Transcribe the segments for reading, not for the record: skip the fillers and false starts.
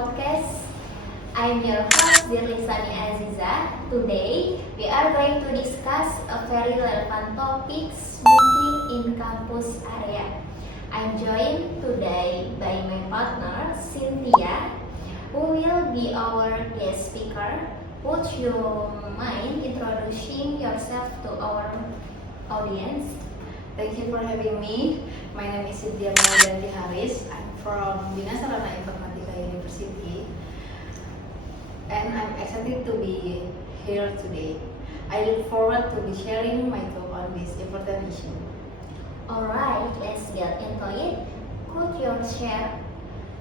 podcast. I'm your host, Dirlisani Aziza. Today, we are going to discuss a very relevant topic, smoking in campus area. I'm joined today by my partner, Cynthia, who will be our guest speaker. Would you mind introducing yourself to our audience? Thank you for having me. My name is Cynthia Maudanti Haris. I'm from Bina Sarana Informatika University, and I'm excited to be here today. I look forward to be sharing my thought on this important issue. Alright, let's get into it. Could you share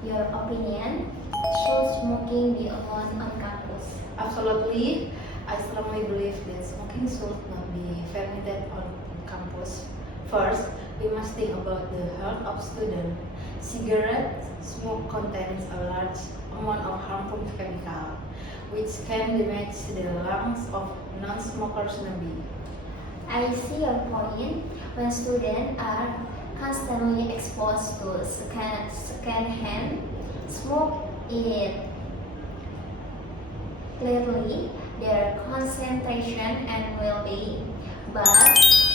your opinion? Should smoking be allowed on campus? Absolutely, I strongly believe that smoking should not be permitted on campus. First, we must think about the health of students. Cigarette smoke contains a large amount of harmful chemical, which can damage the lungs of non-smokers maybe. I see your point. When students are constantly exposed to second-hand smoke, it clearly their concentration and well-being. But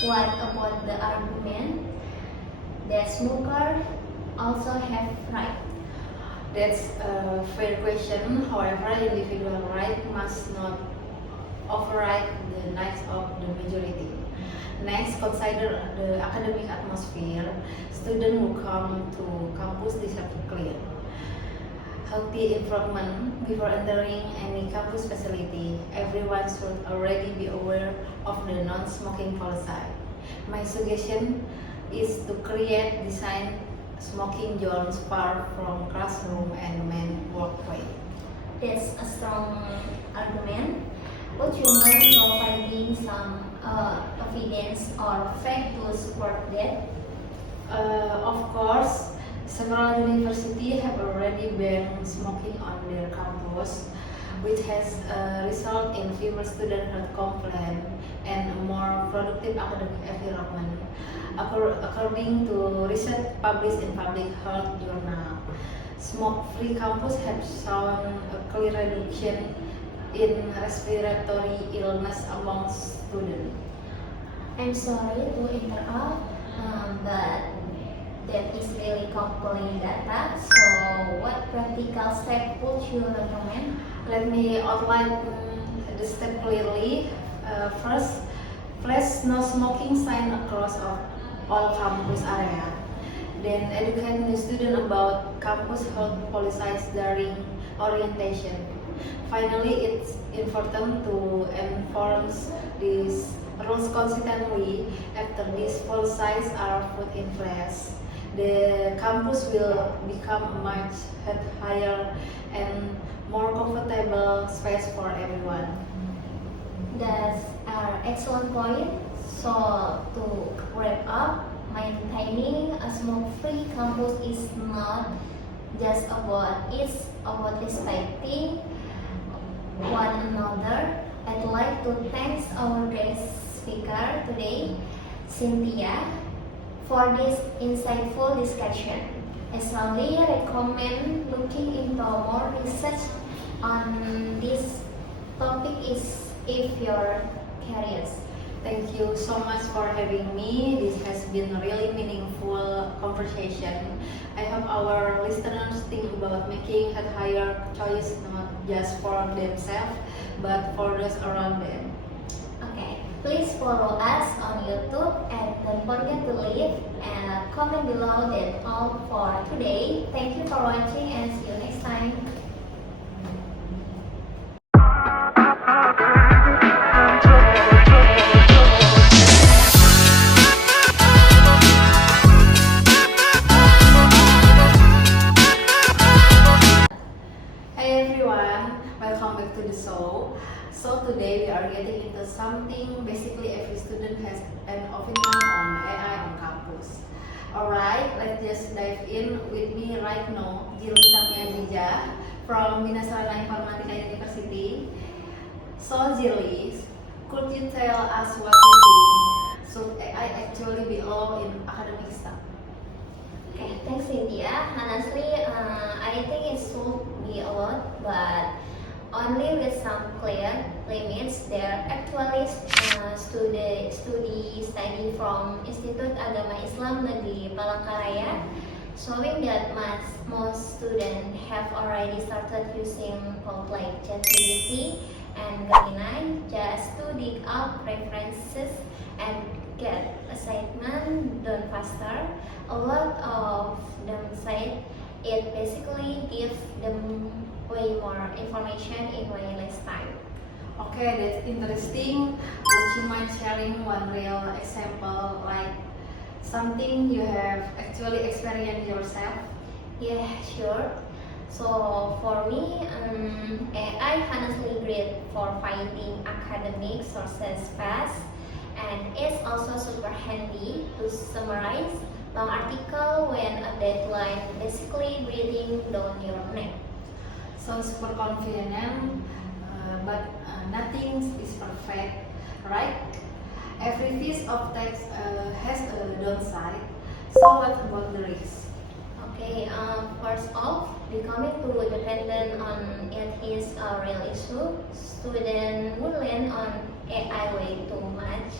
what about the argument that smokers also have right? That's a fair question. However, individual right must not override the needs of the majority. Next, consider the academic atmosphere. Students who come to campus deserve clean, healthy environment before entering any campus facility. Everyone should already be aware of the non-smoking policy. My suggestion is to design smoking zones far from classroom and main workplace. That's a strong argument. Would you mind providing some evidence or fact to support that? Of course, several universities have already banned smoking on their campus, which has resulted in fewer student health complaints and a more productive academic environment. According to research published in Public Health Journal, smoke-free campus have shown a clear reduction in respiratory illness among students. I'm sorry to interrupt, but that is really compelling data. So, what practical step would you recommend? Let me outline the step clearly. First, place no smoking sign across all campus area. Then educate new students about campus health policies during orientation. Finally, it's important to enforce these rules consistently after these policies are put in place. The campus will become a much higher and more comfortable space for everyone. That's an excellent point. So, to wrap up, maintaining a smoke-free campus is not just about it's about respecting one another. I'd like to thank our guest speaker today, Cynthia, for this insightful discussion. I strongly recommend looking into more research on this topic if you're curious. Thank you so much for having me. This has been a really meaningful conversation. I hope our listeners think about making a higher choice not just for themselves but for those around them. Okay, please follow us on YouTube and don't forget to leave and comment below. That's all for today. Thank you for watching and see you next time. Hey everyone, welcome back to the show. So today we are getting into something basically every student has an opinion on AI on campus. Alright, let's just dive in with me right now, Dirlisani Aziza from Bina Sarana Informatika University. So Zirli, could you tell us what you think? Should AI actually be allowed in academic stuff? Okay, thanks Cynthia. Honestly, I think it should be allowed limits. They're actually study from Institut Agama Islam Negeri Palangkaraya, showing that most students have already started using tools like ChatGPT and Gemini just to dig up references and get assignment done faster. A lot of them said it basically gives them way more information in way less time. Okay, that's interesting. Would you mind sharing one real example, like something you have actually experienced yourself? Yeah, sure. So for me, AI honestly great for finding academic sources fast, and it's also super handy to summarize long article when a deadline, basically breathing down your neck. Sounds super convenient, but nothing is perfect, right? Every piece of text has a downside. So what about the risk? Okay, first off, becoming too dependent on it is a real issue. Students who lean on AI way too much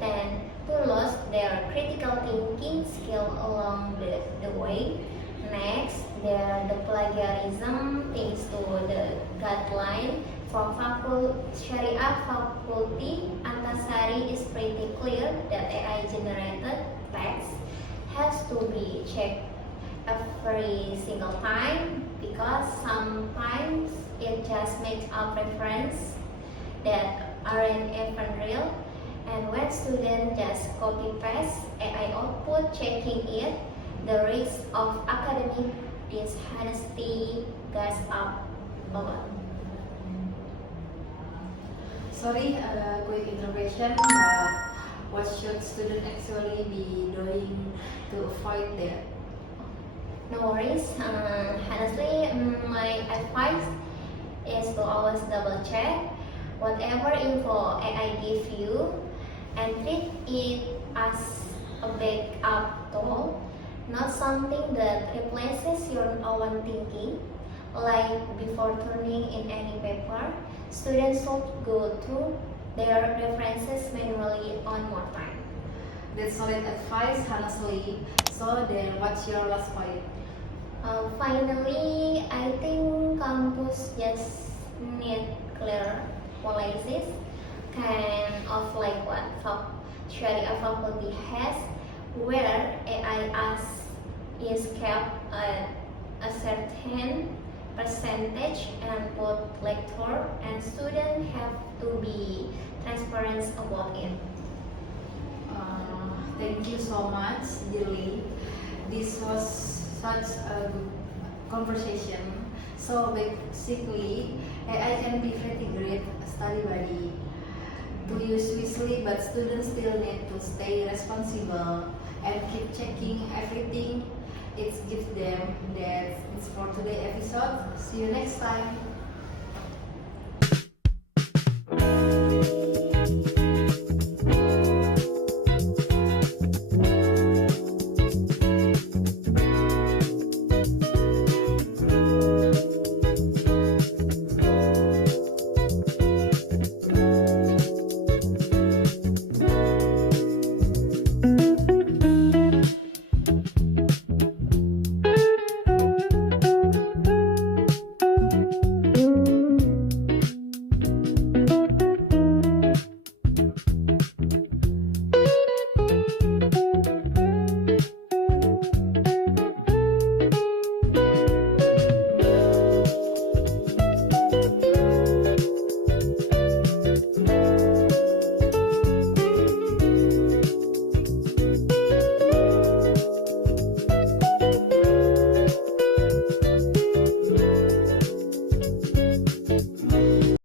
tend to lose their critical thinking skill along the way. Next, the plagiarism thanks to the guideline from Sharia faculty Antasari is pretty clear that AI generated text has to be checked every single time because sometimes it just makes up reference that aren't even real, and when students just copy paste AI output checking it, the risk of academic dishonesty goes up a lot. Sorry, quick intervention, but what should students actually be doing to avoid that? No worries. Honestly, my advice is to always double check whatever info AI give you and treat it as a backup tool, not something that replaces your own thinking. Like before turning in any paper, students should go through their references manually one more time. That's solid advice, honestly. So then, what's your last point? Finally, I think campus just need clear policies, kind of like what Sharia faculty has, where AI is kept at a certain percentage and both lecturer and student have to be transparent about it. Thank you so much, Julie. This was such a good conversation. So basically, AI can be pretty great study buddy to use wisely, but students still need to stay responsible and keep checking everything it gives them. That's for today's episode. See you next time.